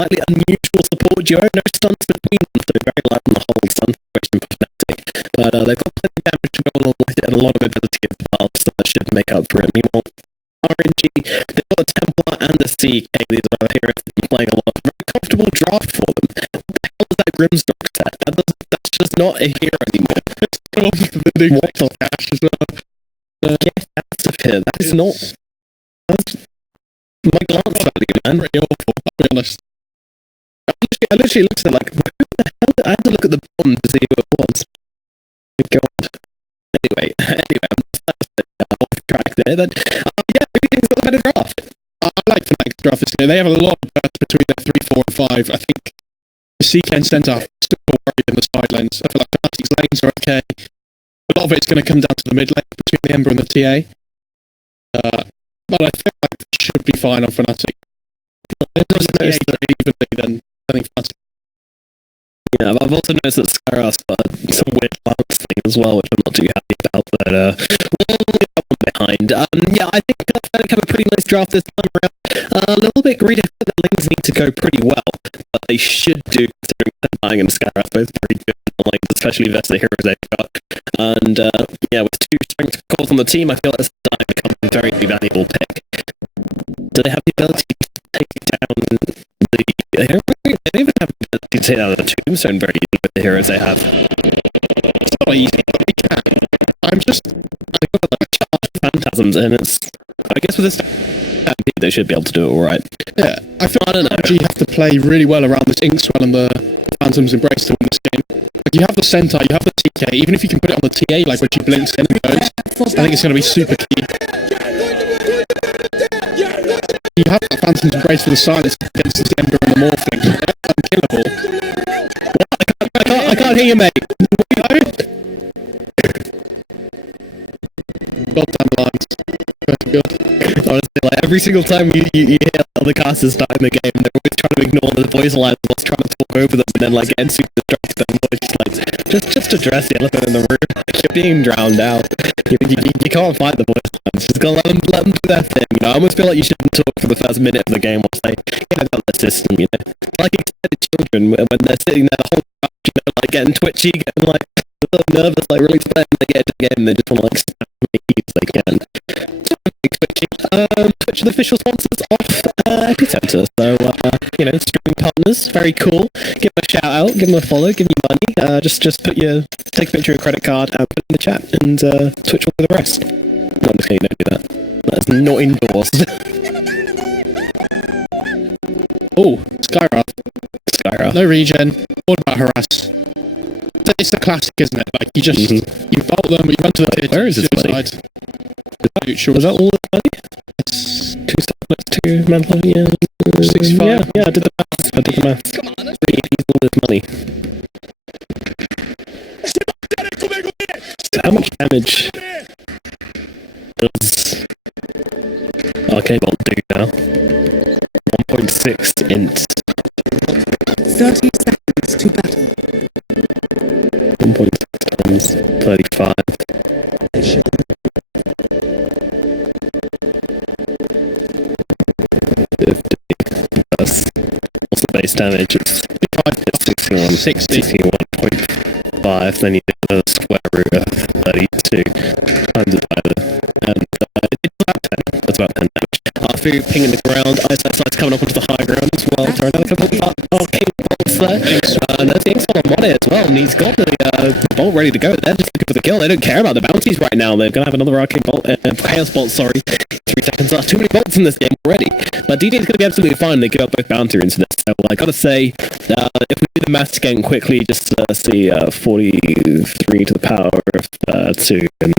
slightly unusual support duo. No stuns between them, so very light on the whole stun situation for Fnatic. But they've got plenty of damage to go along with it and a lot of ability as well, so that should make up for it. Meanwhile, RNG, they've got the Templar and the CK. These are the heroes that have been playing a lot. Very comfortable draft for them. What the hell is that Grimstock set? That's just not a hero anymore. What the cash as well? Get out of here. That is not... That's my glance value, man. Pretty awful, I'll be honest. I literally looked at it like, who the hell? I had to look at the bottom to see who it was. God. Anyway, I'm off track there. Then, yeah, everything's got a better draft. I like the next draft this year. They have a lot of berths between their 3, 4, and 5. I think the CK and Centre are still worried in the side lanes. I feel like Fnatic's lanes are okay. A lot of it's going to come down to the mid lane between the Ember and the TA. But I feel like it should be fine on Fnatic. If it doesn't notice that evenly, then I think Fnatic. Yeah, but I've also noticed that Skyras got some weird lance thing as well, which I'm not too happy about, but we'll leave that one behind. Yeah, I think Fnatic have a pretty nice draft this time around. A little bit greedy, the lanes need to go pretty well, but they should do, considering Tempang and Skyras both pretty good in the lanes, especially versus the heroes they've got. And yeah, with 2 strength calls on the team, I feel it's starting to become a very valuable pick. Do they have the ability to take down the hero? They don't even have the ability to take down the tombstone very easily with the heroes they have. It's not easy, but they can. They've got like charged phantasms, and it's, I guess with this they should be able to do it alright. Yeah, I feel like you have to play really well around this Inkswell and the Phantom's Embrace to win this game. Like, you have the Centaur, you have the TK, even if you can put it on the TA, like when she blinks in and goes, I think it's going to be super key. You have that Phantom's Embrace for the silence against this Ember and the Morphling. That's unkillable. What? I can't hear you, mate. Goddamn lines. Very good. Honestly, like, every single time you hear other casters start in the game, they're always trying to ignore the voice lines whilst trying to talk over them, and then like get super distracted them. Just address the elephant in the room. Like, you're being drowned out. You can't fight the voice lines. Just gotta let them do their thing. You know, I almost feel like you shouldn't talk for the first minute of the game whilst they get out the system. You know, like excited children when they're sitting there the whole time, you know, like getting twitchy, getting like a little nervous, like really excited. They get to the game, and they just want to like spam as many keys as they can. Twitch are the official sponsors of Epicenter, so you know, streaming partners, very cool. Give them a shout out, give them a follow, give them money. Just take a picture of your credit card and put it in the chat, and Twitch will do the rest. No, I'm just kidding, don't do that. That's not endorsed. Oh, Skyrath. No regen. What about harass? It's the classic, isn't it? Like, you just you bolt them, you run to the pit. Where is this money? Neutral. Was that all the money? Yes. 2 stars, 2 mantle, yeah. 65. Yeah, I did the maths. Come on, He's all this money. So how much damage does Arcane Bolt do now? 1.6 int. 30 seconds to battle. 1.6 times 35. 50 plus. What's the base damage? It's 61.5. Then you do the square root of 32 times it by and it's about 10. That's about 10 damage. After pinging the ground, Ice Slide's coming up onto the high ground as well. Throwing out a couple of arcane bolts there. And there's the Inkswell on it as well, and he's got the bolt ready to go. They're just looking for the kill. They don't care about the bounties right now. They're going to have another arcane bolt, chaos bolt, sorry. 3 seconds left. Too many bolts in this game already. But DD is going to be absolutely fine. They give up both bounty runes for this. So I got to say, if we do the maths again quickly, just see 43 to the power of 2 and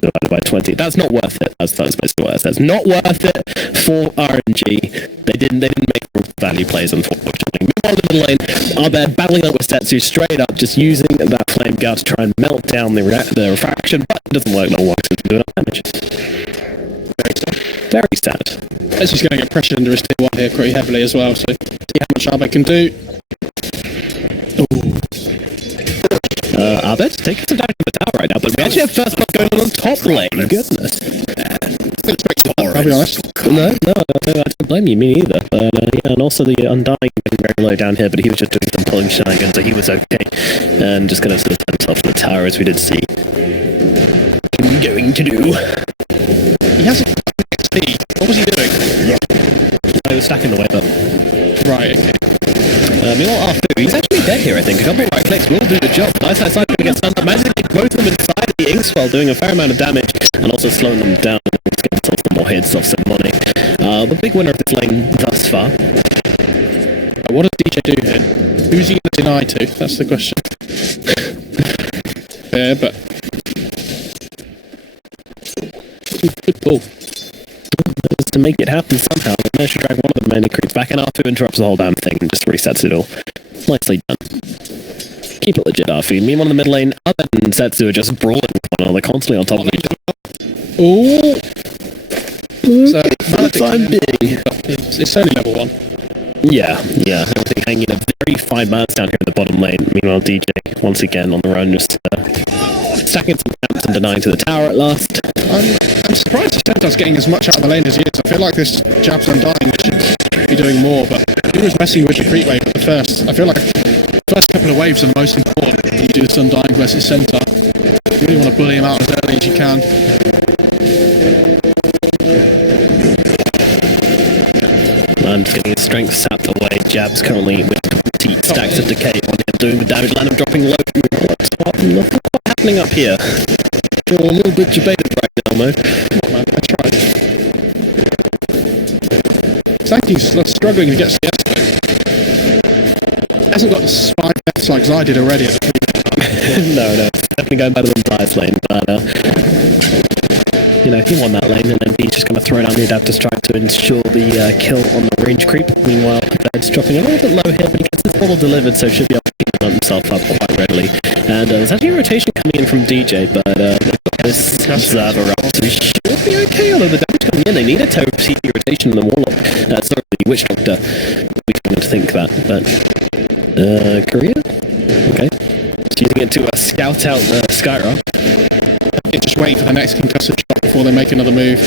divided by 20. That's not worth it. That's basically what it says. Not worth it for RNG. They didn't make value plays, unfortunately. Meanwhile, in the lane, they're battling up with Setsu straight up, just using that flame guard to try and melt down the refraction, but it doesn't work no more because it's doing damage. Very sad. Setsu's going to get pressured under his tier 1 here pretty heavily as well, so see how much Abe can do. Ooh. Abed taking some damage from the tower right now, but we actually have first blood going on top lane. Goodness. I'll be honest. No, I don't blame you, me either. But yeah, and also the Undying getting very low down here, but he was just doing some pulling shenanigans, so he was okay. And just going to sort of send himself to the tower, as we did see. Going to do. He hasn't got XP. What was he doing? I was stacking the wave up. Right, okay. Meanwhile, R2, he's actually dead here, I think. A couple of right clicks will do the job. Nice side going to get stunned up. Managing to get both of them inside the Inkswell, doing a fair amount of damage, and also slowing them down. Let's get themselves some more hits off some money. The big winner of this lane thus far. What does DJ do here? Who's he going to deny to? That's the question. Yeah, but... Good pull. To make it happen somehow, they managed to drag one of the many creeps back, and R2 interrupts the whole damn thing and just resets it all. Nicely done. Keep it legit, R2. Meanwhile, in the mid lane, Abed and Setsu are just brawling with one another, constantly on top of each other. Ooh! So, Fnatic, it's only level 1. yeah. Everything hanging a very fine balance down here in the bottom lane. Meanwhile, DJ, once again, on the run, just stacking some camps and denying to the tower at last. I'm surprised Centaur's getting as much out of the lane as he is. I feel like this Jab's Undying should be doing more, but he was messing with the creep wave at the first. I feel like the first couple of waves are the most important when you do this Undying versus Centaur. You really want to bully him out as early as you can. And just getting his strength sapped away. Jab's currently with 20 stacks of decay on him, doing the damage. Land dropping low. Nothing quite happening up here. You're a little bit debated right now, Mo. Come on, man, I tried. Sankey's struggling to get CS though. He hasn't got the 5 deaths like I did already at the No, it's definitely going better than Bligh's lane, but you know, he won that lane, and then he's just going to throw down the adapters trying to ensure the kill on the range creep. Meanwhile, Bed's dropping a little bit low here, but he gets his bottle delivered, so should be able to keep himself up quite readily. And there's actually a rotation coming in from DJ, but this Observer up, so he should be okay, although the damage coming in, they need a TP rotation in the Warlock. Sorry, the Witch Doctor. We can think that, but Korea? Okay. Just using it to scout out Skyra. Just wait for the next concussive shot before they make another move.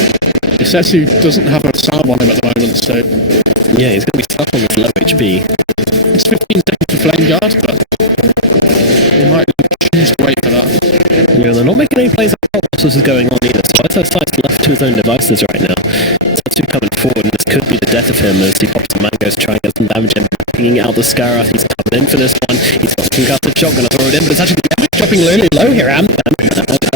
Setsu doesn't have a salve on him at the moment, so... Yeah, he's going to be stuck on this low HP. It's 15 seconds to Flame Guard, but... he might choose to wait for that. Yeah, they're not making any plays while this is going on either, so Side's left to his own devices right now. Setsu coming forward, and this could be the death of him as he pops the mangoes, trying to get some damage in, pinging out the Skyrath. He's coming in for this one. He's got concussive shot, going to throw it in, but it's actually dropping really low here, I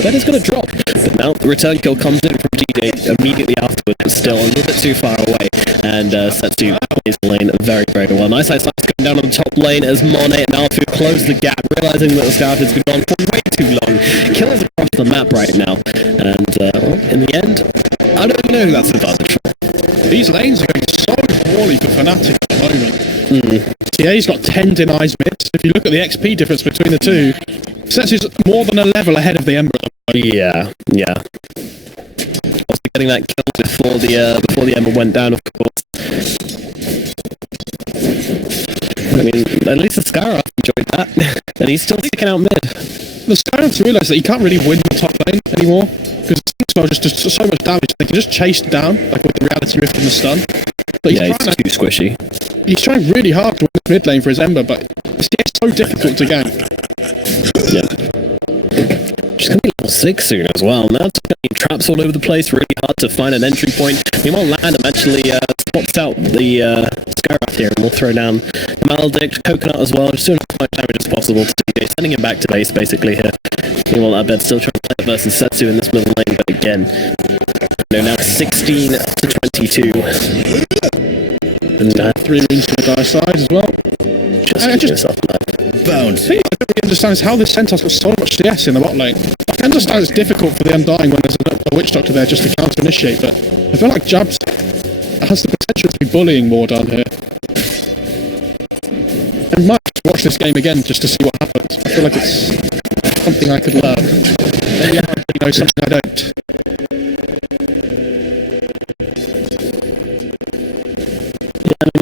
bet it's going to drop. But now the return kill comes in from DJ immediately afterwards, but still a little bit too far away. And Setsu plays the lane very, very well. Nice going down on the top lane as Monet and Alfu close the gap, realizing that the Scarf has been gone for way too long. Killers across the map right now. And in the end, I don't even know who that's an advantage for. These lanes are going so poorly for Fnatic at the moment. TA's got 10 denies mids. If you look at the XP difference between the two, Setsu's more than a level ahead of the Ember at the moment. Yeah. Also getting that kill before the Ember went down, of course. I mean, at least the Skyrath enjoyed that, and he's still sticking out mid. The Skyrath's realised that he can't really win the top lane anymore, because Inkswell just does so much damage, they can just chase down, like with the Reality Rift and the stun. But he's too squishy. He's trying really hard to win the mid lane for his Ember, but it's so difficult to gank. Yeah. She's going to be level 6 soon as well. Now it's going to be traps all over the place, really hard to find an entry point. Meanwhile, Landham actually spots out the Skyrath here, and we'll throw down the Maledict, Coconut as well, just doing as much damage as possible to DJ, sending him back to base basically here. Meanwhile, Abed's still trying to play versus Setsu in this middle lane, but again, now 16 to 22. And 3 rings to the guy's side as well. Just keep yourself alive. Bounce. The thing I don't really understand is how this Centaur's got so much CS in the bot lane. I can understand it's difficult for the Undying when there's a Witch Doctor there just to counter-initiate, but I feel like Jabs has the potential to be bullying more down here. I might watch this game again just to see what happens. I feel like it's something I could learn. Maybe I already know something I don't.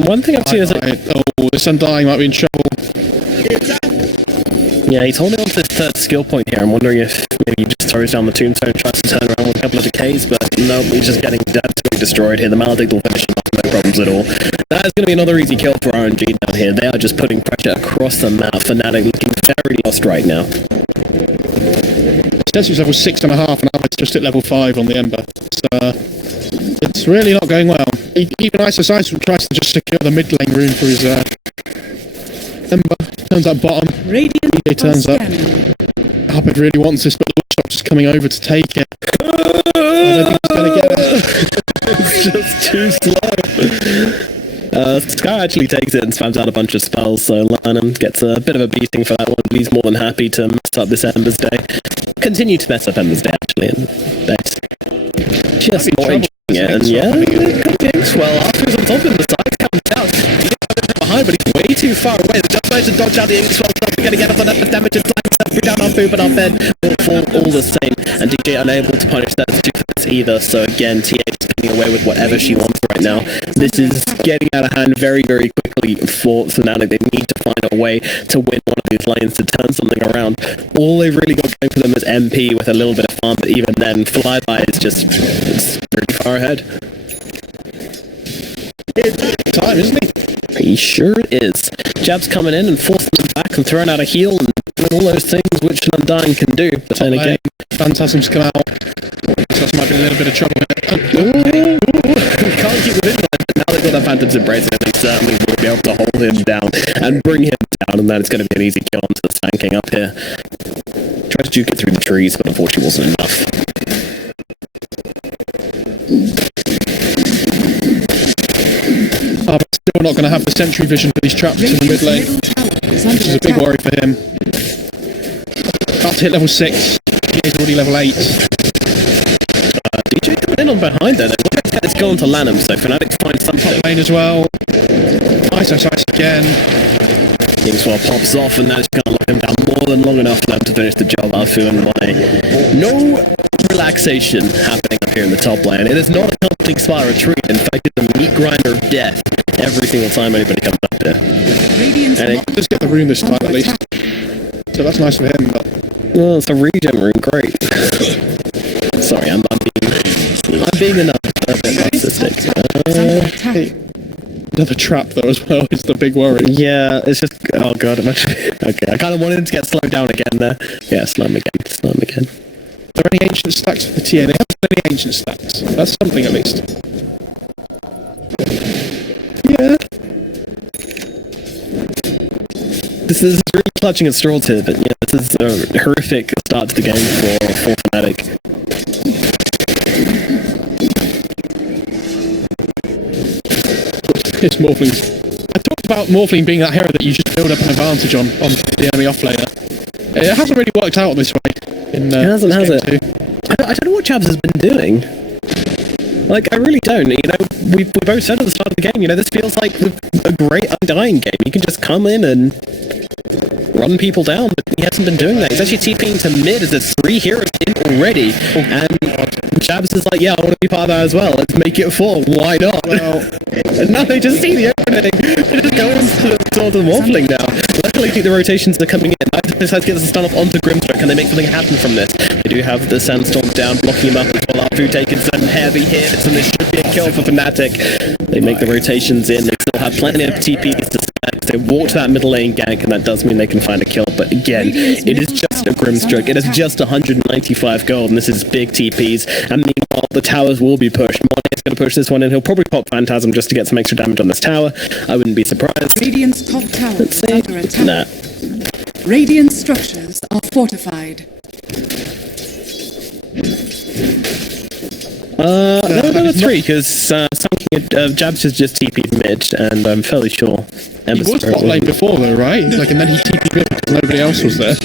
One thing I've seen is that... Oh, this Undying might be in trouble. Yeah, he's holding on to his third skill point here. I'm wondering if maybe he just throws down the tombstone and tries to turn around with a couple of decays, but no, he's just getting absolutely destroyed here. The Maledict will finish him off, no problems at all. That is going to be another easy kill for RNG down here. They are just putting pressure across the map. Fnatic looking very lost right now. Stensu's level 6.5 and Albert's just at level 5 on the Ember. So it's really not going well. Even Isosice tries to just secure the mid lane rune for his Ember. Turns up bottom. Radiant He turns up. scanning. Albert really wants this, but the Watchdog's just coming over to take it. I don't think he's going to get it. It's just too slow. Sky actually takes it and spams out a bunch of spells, so Lanham gets a bit of a beating for that one, but he's more than happy to mess up this Ember's Day. Continue to mess up Ember's Day, actually, and that's just not enjoying it, and yeah, well, Arthur's on top of him, the side comes out, he's behind, but he's way too far away. The just managed to dodge out the X-Well, probably going to get up on enough damage and flag himself down on food, but our bed will fall all the same, and DJ unable to punish that either, so again, TA is getting away with whatever she wants right now. This is getting out of hand very, very quickly for Fnatic. They need to find a way to win one of these lanes, to turn something around. All they've really got going for them is MP with a little bit of farm, but even then, Flyby is just pretty far ahead. It's time, isn't he? He sure is. Jab's coming in and forcing them back and throwing out a heal and doing all those things which an Undying can do. But then again, Phantasm's come out. This might be a little bit of trouble here. Can't keep within that, but now they've got that Phantom's Embrace, and they certainly will be able to hold him down and bring him down, and then it's going to be an easy kill onto the Sand King up here. Tried to juke it through the trees, but unfortunately wasn't enough. But still not going to have the sentry vision for these traps in the mid lane, which is a big worry for him. About to hit level 6. He's already level 8. DJ coming in on behind there. It's gone to Lanham, so Fnatic finds something. Top lane as well. Ice again. Kingswell pops off, and that's going to lock him down more than long enough for them to finish the job. Alfu and Wai. No relaxation happening up here in the top lane. It is not a comforting spot retreat. In fact, it's a meat grinder of death every single time anybody comes up there. And he does get the rune this time at least. So that's nice for him, but... Well, it's a regen rune, great. Sorry, I'm being a bit narcissistic. Another trap though as well is the big worry. Yeah, it's just, oh god, I'm actually, okay, I kind of wanted him to get slowed down again there. Yeah, slow him again. Are there any ancient stacks for the TA? They haven't any ancient stacks. That's something at least. Yeah. This is really clutching at straws here, but yeah, this is a horrific start to the game for Fnatic. It's Morphling's. I talked about Morphling being that hero that you just build up an advantage on the enemy offlaner. It hasn't really worked out this way. It hasn't, has it? I don't know what Chavs has been doing. Like, I really don't. You know, we both said at the start of the game, you know, this feels like a great Undying game. You can just come in and run people down, but he hasn't been doing that. He's actually TPing to mid as there's 3 heroes in already, and Chavs is like, yeah, I want to be part of that as well. Let's make it 4. Why not? Well, and now they just see the opening. They just go into the Morphling now. Luckily, the rotations are coming in. I decide to get the stun off onto Grimstroke. Can they make something happen from this? They do have the Sandstorm down, blocking him up as well. Apu taking some heavy hits, and this should be a kill for Fnatic. They make the rotations in. They still have plenty of TPs to spec. They walk to that middle lane gank, and that does mean they can find a kill. But again, it is just a Grimstroke. It is just 195 gold, and this is big TPs. And meanwhile, the towers will be pushed. Monet is going to push this one in. He'll probably pop Phantasm just to get some extra damage on this tower. I wouldn't be surprised. Radiant's top tower Let's is see. under attack. Nah. Radiant structures are fortified. No, that's 3, because Jabs is just TP'd mid, and I'm fairly sure He was bot lane before though, right? Like, and then he TP'd mid because nobody else was there.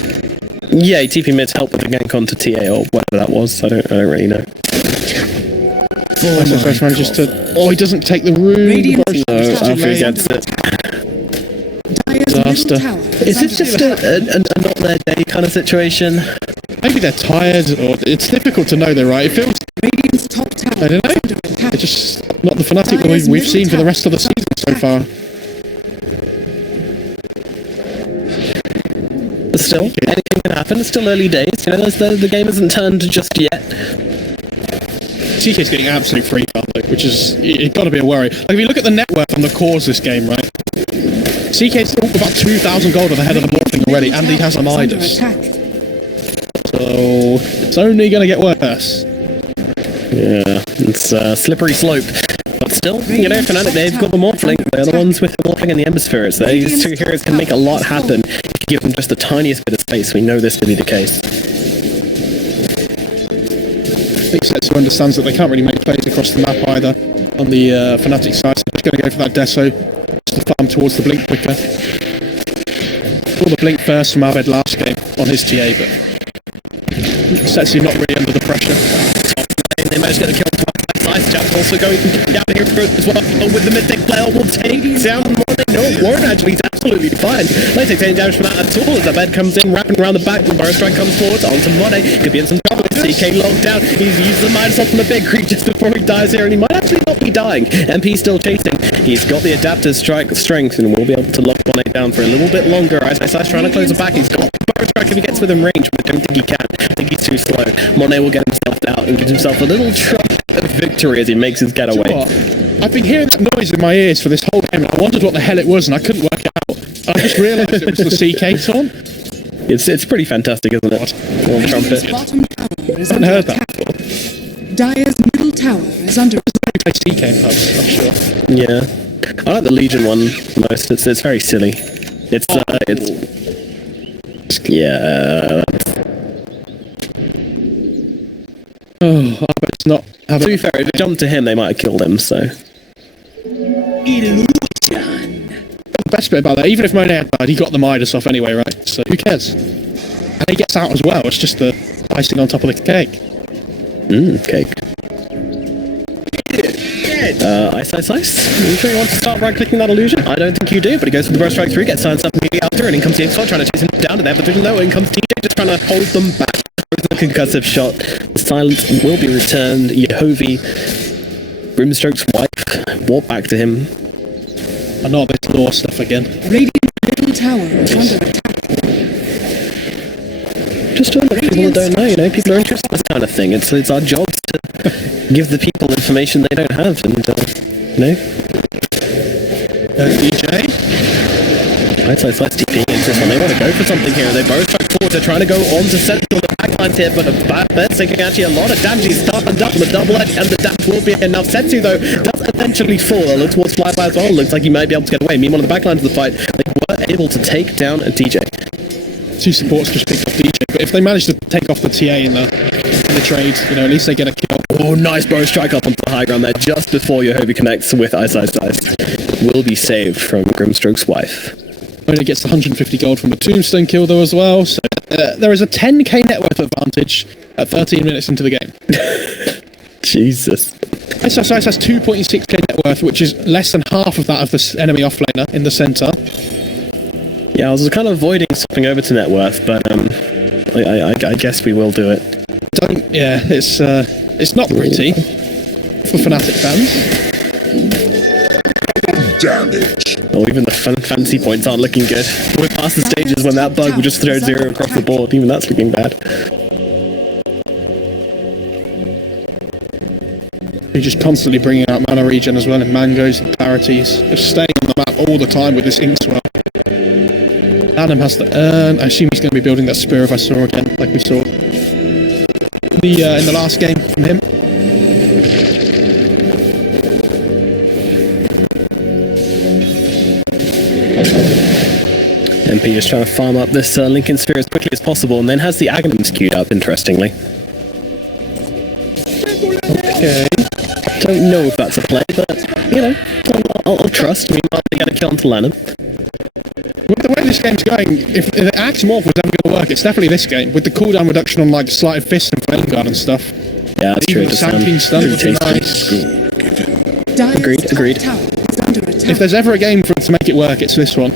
Yeah, he TP mid to help with the gank onto TA or whatever that was. I don't really know. That's the first one just to... Oh, he doesn't take the rune. No, after he gets it. Disaster. Is it just a not their day kind of situation? Maybe they're tired, or it's difficult to know though, right? It feels... Radiant's top tower I don't know. is under attack. It's just not the Fnatic that we've seen for the rest of the season so far. The still, anything can happen. It's still early days. You know, the game isn't turned just yet. CK's getting absolute free card though, which is it's got to be a worry. Like if you look at the net worth on the cores this game, right? CK's about 2,000 gold at the head of the board thing already, and he has a Midas. So it's only going to get worse. Yeah, it's a slippery slope. But still, you know, Fnatic, they've got the Morphling. They're the ones with the Morphling and the Ember Spirits. These two heroes can make a lot happen if you give them just the tiniest bit of space. We know this to be the case. I think Setsu understands that they can't really make plays across the map either on the Fnatic side, so they're just going to go for that Deso just to farm towards the Blink quicker. Saw the Blink first from Aved last game on his TA, but Setsu not really under the pressure. They managed to get the kill. Nice job also going down here as well with the mid-deck player will take down Morning. No, Warren actually is absolutely fine. They take any damage from that at all as the bed comes in, wrapping around the back. The Burrow Strike comes forwards onto Monet. Could be in some trouble. CK locked down. He's used the Midas up on the big creep just before he dies here, and he might actually not be dying. MP still chasing. He's got the adaptive strike strength and will be able to lock Monet down for a little bit longer. Ice trying to close the back. He's got Burrow Strike if he gets within range, but I don't think he can. I think he's too slow. Monet will get himself out and gives himself a little trump of victory as he makes his getaway. You know what? I've been hearing that noise in my ears for this whole game, and I wondered what the hell it was, and I couldn't work it out. I just realised it was the CK taunt. It's pretty fantastic, isn't it? Little trumpet. Bottom tower is I haven't under heard that attack. before. Dire's middle tower is under I play CK pubs, I'm sure. Yeah, I like the Legion one most. It's very silly. It's yeah. Oh, I bet it's not. To be fair, if they jumped to him, they might have killed him. So The best bit about that, even if Monet had died, he got the Midas off anyway, right? So who cares? And he gets out as well. It's just the icing on top of the cake. Cake. Ice. You sure you want to start right-clicking that illusion? I don't think you do, but he goes for the Burst Strike 3, gets silenced up immediately after, and in comes the X-File trying to chase him down to their position. No, in comes TJ just trying to hold them back. The concussive shot. The silence will be returned. Yehovy, Brimstroke's wife, walk back to him. I know this lore stuff again. Radiant's middle tower is under attack. Just to let people that don't know, you know, people are interested in this kind of thing. It's our job to give the people information they don't have, and you know. DJ? I'd say Slice TP into this one. They want to go for something here. They both strike forward. They're trying to go on to Central. The backlines here, but that's taking actually a lot of damage. He's starting up on the double edge, and the damage will be enough. Setsu, though, does eventually fall. It looks towards Flyby as well. Looks like he might be able to get away. Meanwhile, on the backlines of the fight, they were able to take down a DJ. Two supports just picked off DJ, but if they manage to take off the TA in the trade, you know, at least they get a kill. Oh, nice bow strike up onto the high ground there just before Yehovy connects with Ice. Will be saved from Grimstroke's wife. Only gets 150 gold from the tombstone kill though as well, so there is a 10k net worth advantage at 13 minutes into the game. Jesus. Ice has 2.6k net worth, which is less than half of that of the enemy offlaner in the centre. Yeah, I was kind of avoiding swapping over to net worth, but I guess we will do it. Yeah, it's not pretty for Fnatic fans. Damage. Well, even the fancy points aren't looking good. We're past the stages when that bug will just throw 0 across the board. Even that's looking bad. You're just constantly bringing out mana regen as well, and mangoes and clarities. Just staying on the map all the time with this Inkswell. Adam has to earn. I assume he's going to be building that Spear if I saw again, like we saw in the last game from him. MP just trying to farm up this Lincoln Sphere as quickly as possible, and then has the Aghanims queued up, interestingly. Okay. Don't know if that's a play, but, you know, I'll trust. Meanwhile, they get a kill onto Lanham. With the way this game's going, if the Axe Morph was ever going to work, it's definitely this game, with the cooldown reduction on like Sleight of Fist and Flame Guard and stuff. Yeah, that's true. Even the Sanking Stun would be nice. Dire's Agreed. top tower is under attack. If there's ever a game for it to make it work, it's this one.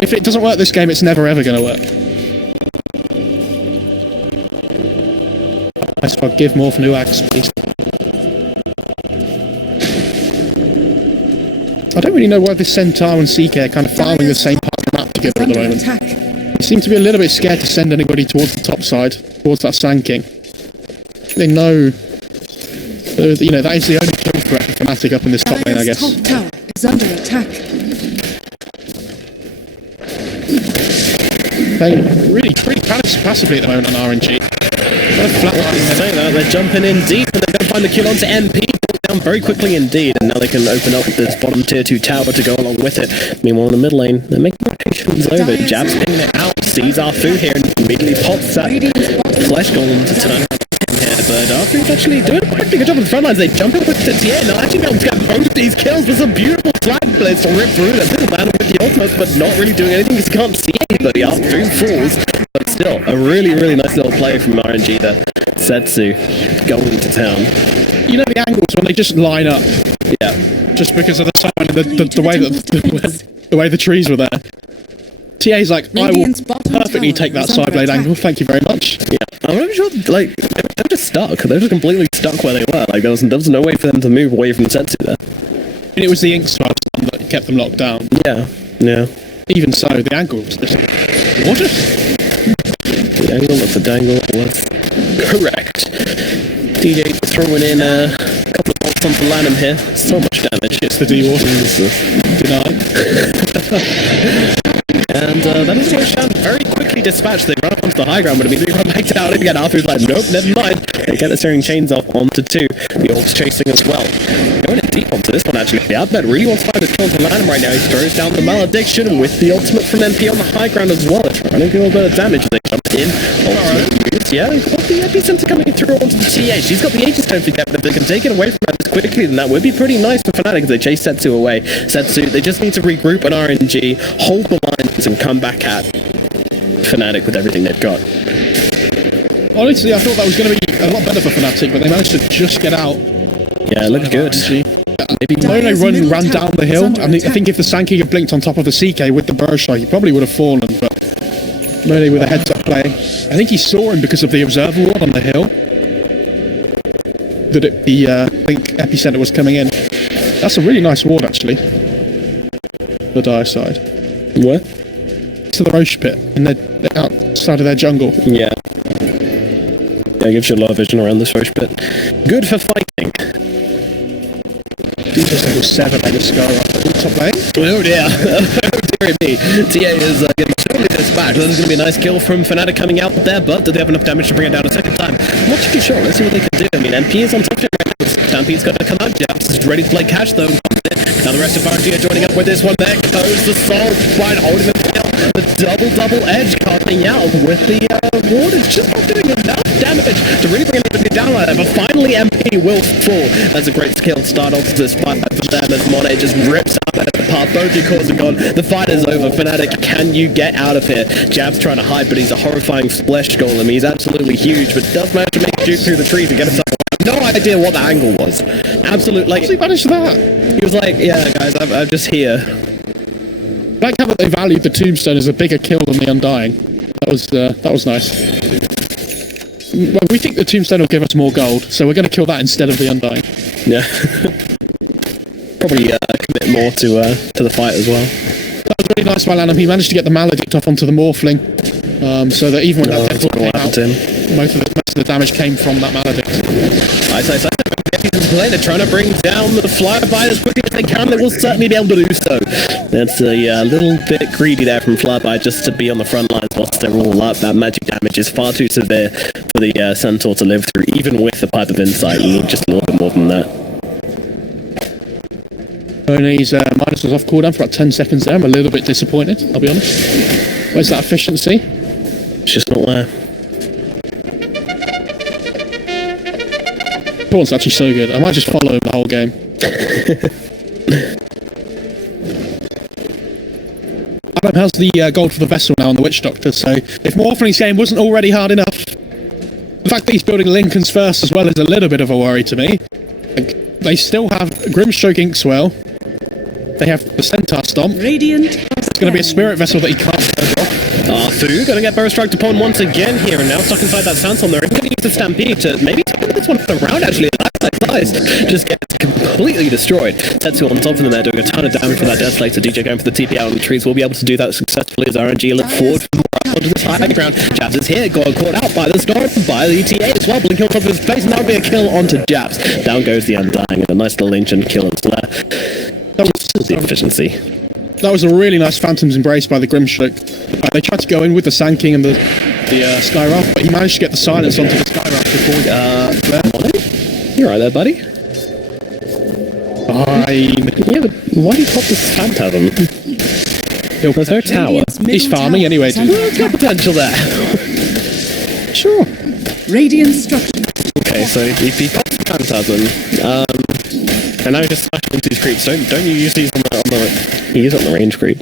If it doesn't work this game, it's never ever going to work. I suppose give Morph new Axe, please. I don't really know why this Centaur and CK are kind of farming the same part of the map together at the moment. They seem to be a little bit scared to send anybody towards the top side, towards that Sand King. They know, you know, that is the only kill threat for Fnatic up in this top lane, I guess. Top tower is under attack. They really pretty passively at the moment on RNG. They're jumping in deep and they're going to find the kill onto MP. Down very quickly indeed, and now they can open up this bottom tier 2 tower to go along with it. Meanwhile, in the mid lane, they're making rotations over. Jab's pinging it out, sees Arthur here, and immediately pops that flesh golem to turn around here. But Arthur's actually doing a pretty good job on the front lines. They jump in with the tier, and they'll actually be able to get both of these kills with some beautiful flag blades to rip through them. This is man with the ultimate, but not really doing anything because he can't see anybody. Arthur falls, but still, a really, really nice little play from RNG there. Setsu going to town. You know the angles when they just line up. Yeah. Just because of the sign and the way that the way the trees were there. TA's like, I will perfectly take that side blade angle. Thank you very much. Yeah. I'm not sure. Like they're just stuck. They're just completely stuck where they were. Like there was no way for them to move away from Setsu there. And it was the ink swab that kept them locked down. Yeah. Yeah. Even so, the angle was just gorgeous. The angle of the dangle was correct. DJ throwing in a couple of bolts onto Lanham here. So much damage. It's the D-Water. Denied. And that is where Shan very quickly dispatched. They run up onto the high ground, but immediately run back down again. Arthur's like, nope, never mind. They get the steering chains off onto 2. The Orcs chasing as well. Going in deep onto this one, actually. The Admet really wants to find a kill to Lanham right now. He throws down the Malediction with the ultimate from MP on the high ground as well. They're trying to do a bit of damage. They jump in. Yeah, they've got the Epicenter coming through onto the TA. She's got the Aegis Stone for Gap. If they can take it away from her as quickly, then that would be pretty nice for Fnatic as they chase Setsu away. Setsu, they just need to regroup an RNG, hold the lines, and come back at Fnatic with everything they've got. Honestly, I thought that was going to be a lot better for Fnatic, but they managed to just get out. Yeah, it looked good. Maybe they ran down the hill. I think if the Sankey had blinked on top of the CK with the burst strike, he probably would have fallen, but Monet with a heads-up play. I think he saw him because of the observer ward on the hill. That I think Epicenter was coming in. That's a really nice ward, actually. The dire side. Where? To the Roche pit, and they're outside of their jungle. Yeah. Yeah, it gives you a lot of vision around this Roche pit. Good for fighting. Just level 7 on the Scar top lane. Oh dear. Oh dear me. TA is getting totally dispatched. There's going to be a nice kill from Fnatic coming out there, but do they have enough damage to bring it down a second time? I'm not too sure. Let's see what they can do. I mean, MP is on top of it right now. Stampede's got to come out. Japs is ready to play catch though. Now the rest of RG are joining up with this one. There goes the Soul. Right, holding the kill. The double edge coming out with the ward. It's just not doing enough damage to really bring anybody down like that. But finally MP will fall. That's a great skill to start off this fight for them as Monet just rips out at the path. Both your cores are gone. The fight is over. Fnatic, can you get out of here? Jab's trying to hide, but he's a horrifying flesh golem. He's absolutely huge, but does manage to make a juke through the trees and get himself. I have no idea what the angle was. Absolute, like, How did he manage that? he was like, yeah, guys, I'm just here. I like how they valued the Tombstone as a bigger kill than the Undying. That was nice. Well, we think the Tombstone will give us more gold, so we're going to kill that instead of the Undying. Yeah. Probably commit more to the fight as well. That was really nice by Lanham. He managed to get the Maledict off onto the Morphling, so that even when that death came out, most of the damage came from that Maledict. Nice. They're trying to bring down the flyby as quickly as they can. They will certainly be able to do so. That's a little bit greedy there from flyby just to be on the front lines whilst they're all up. That magic damage is far too severe for the Centaur to live through. Even with the Pipe of Insight, you need just a little bit more than that. Boney's Midas was off cooldown for about 10 seconds there. I'm a little bit disappointed, I'll be honest. Where's that efficiency? It's just not there. Corn's actually so good. I might just follow him the whole game. Adam has the gold for the vessel now on the Witch Doctor, so if Morphling's game wasn't already hard enough, the fact that he's building Lincoln's first as well is a little bit of a worry to me. Like, they still have Grimstroke Inkswell. They have the Centaur Stomp. Radiant. It's going to be a Spirit Vessel that he can't turn off. Arthur gonna get burst striked upon once again here, and now stuck inside that sandstorm. They're going to use the Stampede to maybe turn this one around actually. It's Nice. Just gets completely destroyed. Tetsu on top of them there, doing a ton of damage for that Desolator. DJ going for the TP out on the trees. Will be able to do that successfully as RNG look forward for more onto this high ground. Jabs is here, got caught out by the storm, by the ETA as well. Blink on top of his face, and that'll be a kill onto Jabs. Down goes the Undying, and a nice little ancient kill as well. That was the efficiency. That was a really nice Phantom's Embrace by the Grimstroke. They tried to go in with the Sand King and the Skyraft, but he managed to get the silence onto the Skyraft before he You're right there, buddy. Fine. Yeah, but why do you pop this Phantasm? There's no tower. He's farming anyway, dude. There's got potential there. Sure. Radiant structures. Okay, so if he pops Phantasm, and now he just smash into these creeps. Don't you use these on the you use it on the range creep?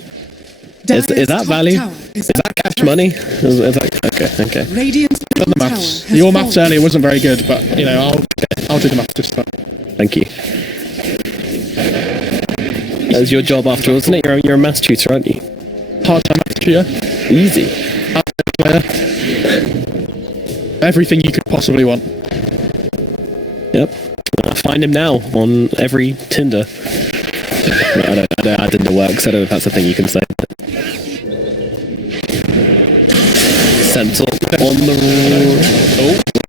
Is that value? Is that cash money? Is that okay? Radiant's Done the maths. Your maths earlier wasn't very good, but you know I'll do the maths this time. Thank you. That's your job after all, isn't it? You're a maths tutor, aren't you? Part-time maths tutor. Easy. Everything you could possibly want. Yep. Find him now on every Tinder. No, I didn't work, so I don't know if that's a thing you can say. Sentinel on the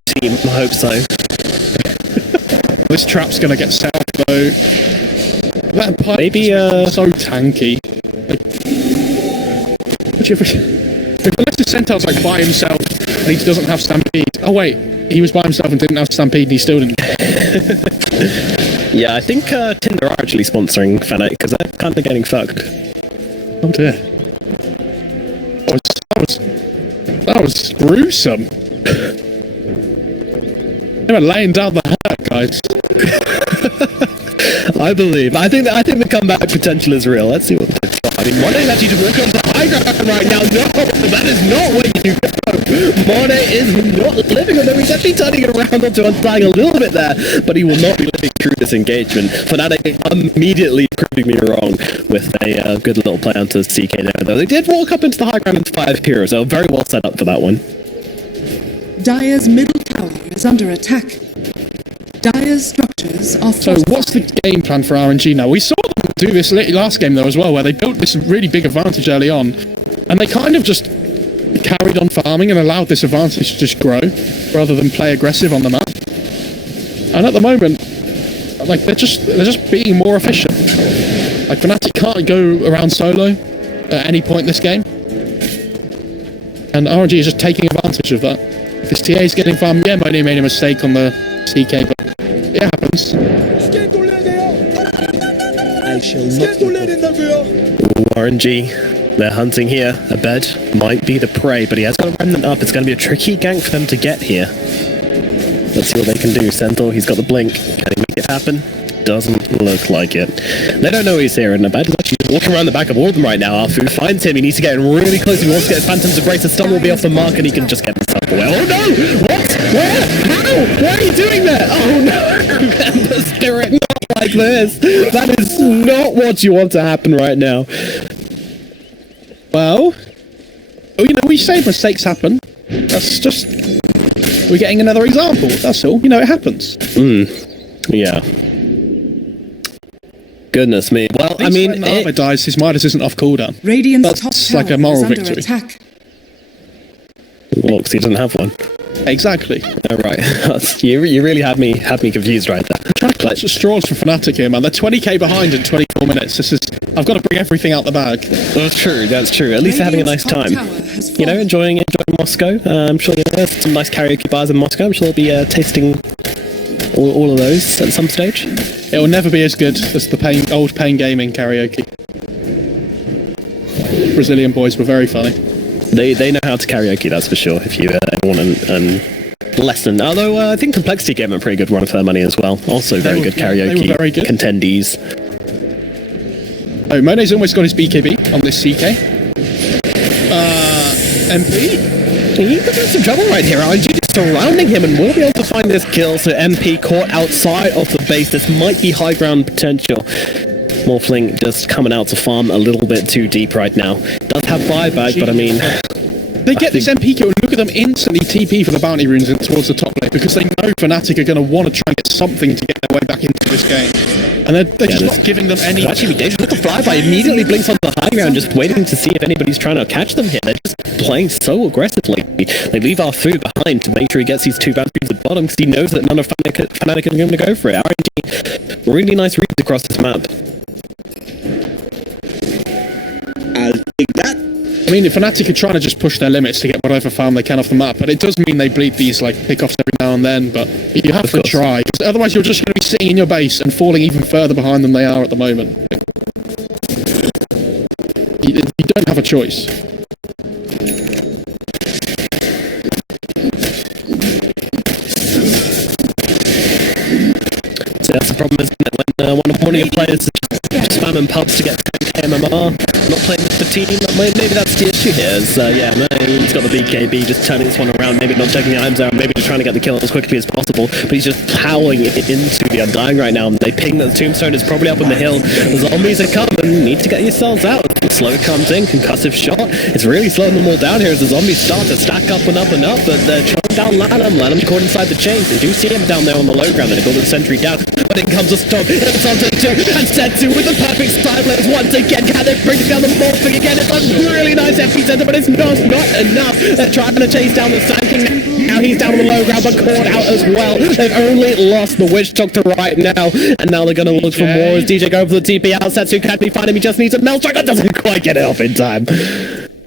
team, I hope so. This trap's gonna get set up though. That pipe Maybe so tanky. Unless the Centaur's like by himself and he doesn't have Stampede. Oh wait, he was by himself and didn't have Stampede and he still didn't. Yeah, I think Tinder are actually sponsoring Fnatic because they're kind of getting fucked. Oh dear. That was gruesome. They were laying down the hurt, guys. I believe. I think the comeback potential is real. Let's see what the I mean, Monet actually just working on the high ground right now. No, that is not where you go. Monet is not living on there. He's actually turning it around onto Undying a little bit there, but he will not be living through this engagement. Fnatic immediately proving me wrong with a good little play onto CK there, though. They did walk up into the high ground into 5 heroes, so very well set up for that one. Dire's middle tower is under attack. Dire's structures are So fortified. what's the game plan for RNG now? We saw them do this last game though as well, where they built this really big advantage early on, and they kind of just carried on farming and allowed this advantage to just grow, rather than play aggressive on the map. And at the moment, like they're just being more efficient. Like Fnatic can't go around solo at any point in this game, and RNG is just taking advantage of that. If this TA is getting farmed, yeah, Money made a mistake on the CK, but it happens. RNG, they're hunting here. A bed might be the prey, but he has got a remnant up. It's going to be a tricky gank for them to get here. Let's see what they can do. Centaur, he's got the blink. Can he make it happen? Doesn't look like it. They don't know he's here, and Abed is actually just walking around the back of all of them right now. Afu finds him. He needs to get in really close. He wants to get his Phantom's Embrace. The stun will be off the mark, and he can just get himself away. Oh no! What? Where? How? Why are you doing that? Oh no! Remember, Spirit, not like this. That is not what you want to happen right now. Well, you know, we say mistakes happen. That's just... We're getting another example, that's all. You know, it happens. Yeah. Goodness me. Well, I mean... When Armor dies, his Midas isn't off cooldown. Radiant's top That's tower like a moral is under victory. attack. Well, because he doesn't have one. Exactly. Oh, right. you really had me confused right there. Trying to clutch at straws for Fnatic here, man. They're 20k behind in 24 minutes. I've got to bring everything out the bag. That's true. At least they're having a nice time. You know, enjoying Moscow. I'm sure there's some nice karaoke bars in Moscow. I'm sure they'll be tasting all of those at some stage. It will never be as good as the old Pain Gaming karaoke. Brazilian boys were very funny. They know how to karaoke, that's for sure, if you ever want a lesson. Although I think Complexity gave them a pretty good run for their money as well. Also very good karaoke they were very good. contendees. Oh, Monet's almost got his BKB on this CK. MP? He could have some trouble right here. RNG is surrounding him and will be able to find this kill. So MP caught outside of the base. This might be high ground potential. Morphling just coming out to farm a little bit too deep right now. Does have buyback, but I mean... They get this MP kill and look at them instantly TP for the bounty runes in towards the top lane. fight because they know Fnatic are going to want to try and get something to get their way back into this game. And they're just not giving them any... Actually, Dave's little flyby immediately blinks on the high ground, just waiting to see if anybody's trying to catch them here. They're just playing so aggressively. They leave our food behind to make sure he gets these two bounties at the bottom because he knows that none of Fnatic are going to go for it. RNG, really nice reads across this map. I'll take that. I mean, Fnatic are trying to just push their limits to get whatever farm they can off the map, but it does mean they bleed these like pickoffs every now and then, but you have to try, because otherwise you're just going to be sitting in your base and falling even further behind than they are at the moment. You don't have a choice. So that's the problem, isn't it? When one of your players is just spamming pubs to get 10k MMR, not playing with the team, maybe that's the issue here. He's got the BKB, just turning this one around, maybe not checking items out, maybe just trying to get the kill as quickly as possible, but he's just powering into the Undying right now. They ping that the Tombstone is probably up on the hill. The zombies are coming, need to get yourselves out. The slow comes in, concussive shot. It's really slowing them all down here as the zombies start to stack up and up and up, but they're trying down Lanham caught inside the chains. They do see him down there on the low ground, they got the sentry down, but in comes a stop. It's on to 2, and Setsu with the perfect side lanes once again. Can they bring down the morphing again? It's a really nice Epicenter, but it's not enough. They're trying to chase down the Sand King. Now he's down on the low ground, but caught out as well. They've only lost the Witch Doctor right now, and now they're going to look for more as DJ go for the TP out. Setsu can't be finding, he just needs a Melt Strike. That doesn't quite get it off in time.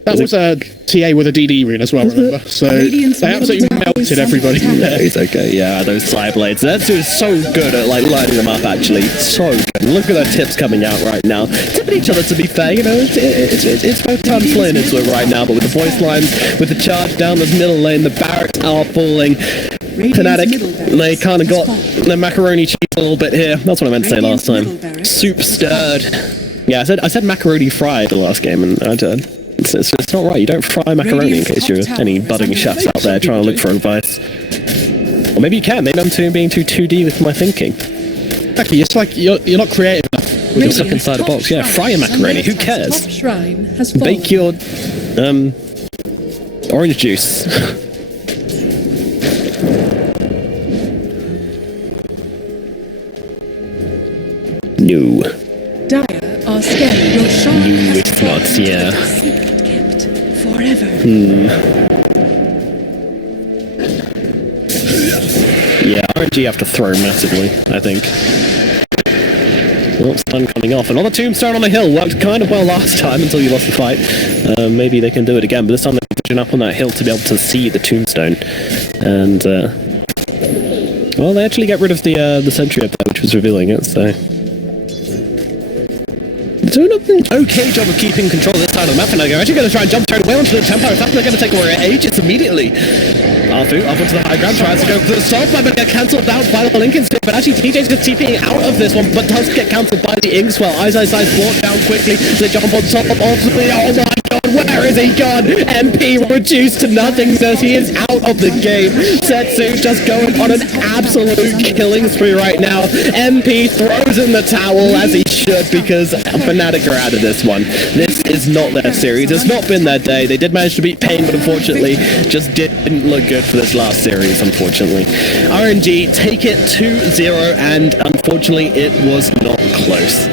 That was a TA with a DD rune as well, remember? So they absolutely melted everybody. Yeah, he's okay. Yeah, those side blades. That's so good at like lighting them up. Actually, so good. Look at their tips coming out right now. Tipping each other. To be fair, you know, it's both times playing into it right now. But with the voice lines, with the charge down this middle lane, the barracks are falling. Fnatic, they kind of got their macaroni cheese a little bit here. That's what I meant to say last time. Soup stirred. Yeah, I said macaroni fried the last game, and I did. It's not right. You don't fry macaroni in case you're any budding chefs out there trying to look for advice. Or maybe you can. Maybe I'm being too 2D with my thinking. Exactly. It's like you're not creative enough. You're stuck inside a box. Yeah, fry your macaroni. Who cares? Bake your orange juice. No. Dire are scared your shark No, it's not. Yeah. secret kept forever. Yeah, RNG have to throw massively, I think. Well, stun coming off. Another Tombstone on the hill. Worked kind of well last time until you lost the fight. Maybe they can do it again, but this time they're pushing up on that hill to be able to see the Tombstone. And, well, they actually get rid of the sentry up there, which was revealing it, so... Doing an okay job of keeping control of this side of the map, and they're actually going to try and jump straight away onto the tempo. It's they're going to take away Aegis immediately. Arthur up onto the high ground, tries to go for the stop, but get cancelled out by the Lincoln Spin. But actually, TJ's just TPing out of this one, but does get cancelled by the Inkswell. Eyes brought down quickly. They jump on top of the. Oh my god, where is he gone? MP reduced to nothingness. He is out of the game. Setsu just going on an absolute killing spree right now. MP throws in the towel as he should because Fnatic are out of this one. This is not their series. It's not been their day. They did manage to beat Pain, but unfortunately, just didn't look good for this last series, unfortunately. RNG take it 2-0, and unfortunately, it was not close.